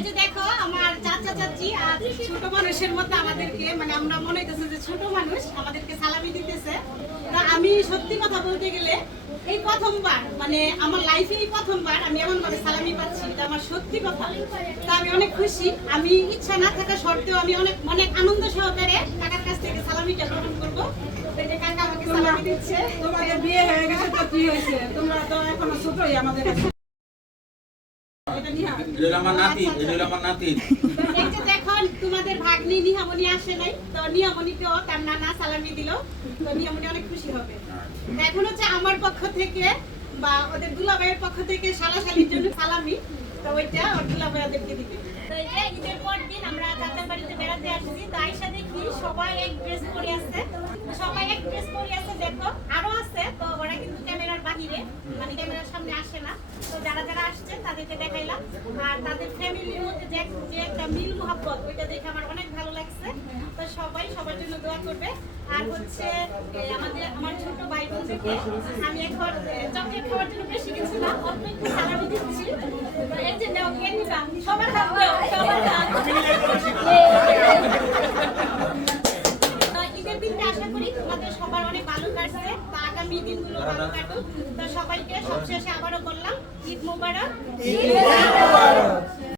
এই যে দেখো আমার চাচা চাচি আর ছোট মানুষের মতো আমাদেরকে মানে আমরা মনে হইতেছে যে ছোট মানুষ আমাদেরকে সালামি দিতেছে। তা আমি সত্যি কথা বলতে গেলে এই প্রথমবার মানে আমার লাইফে এই প্রথমবার আমি এমন ভাবে সালামি পাচ্ছি, এটা আমার সত্যি কথা। তা আমি অনেক খুশি, আমি ইচ্ছা না থাকা সত্ত্বেও আমি অনেক অনেক আনন্দ সহকারে কাকার কাছ থেকে সালামিটা গ্রহণ করবো। এই যে কাকা আমাকে সালামি দিচ্ছে। তোমাদের বিয়ে হয়ে গেছে তো কি হয়েছে, তোমরা তো এখনো ছোটই আমাদের কাছে। এই যে দেখো তোমাদের ভাগ্নি নিহামণি আসে নাই, তো নিহামণিকেও তার নানা সালামি দিল, তো নিহামণি অনেক খুশি হবে। এখন হচ্ছে আমার পক্ষ থেকে বা ওদের দুলাভাইয়ের পক্ষ থেকে শালাশালির জন্য সালামি, তো ওইটা ওর দুলাভাইয়াদেরকে দিবে। তো এই যে ঈদের পর দিন আমরা চাচার বাড়িতে বেড়াতে আসছি, তো আইসা দেখি সবাই এক ড্রেস পরে আছে, সবাই এক ড্রেস পরে আছে। দেখো আরো আছে, তো ওরা কিন্তু ক্যামেরার বাহিরে মানে ক্যামেরার সামনে আসে না। তো যারা যারা আসছে তাদেরকে দেখাইলাম, আর তাদের ফ্যামিলির মধ্যে যে একটা মিল মোহাব্বত ওইটা দেখে আমার অনেক ভালো লাগছে। তো সবাই সবার জন্য দোয়া করবে। আর হচ্ছে আমার ছোট ভাই বোনদেরকে আমি এখন চকলেট খাওয়ার জন্য বেশি কিছু না, অল্প একটু সালামি দিচ্ছি। তো এই যে নাও, কে নিবা? সবার হাত দাও, সবার হাত। ঈদের দিনটা আশা করি তোমাদের সবার অনেক ভালো কাটছে, তা আগামী দিনগুলো ভালো কাটুক। তো সবাইকে সবশেষে আবারও বললাম ঈদ মোবারক।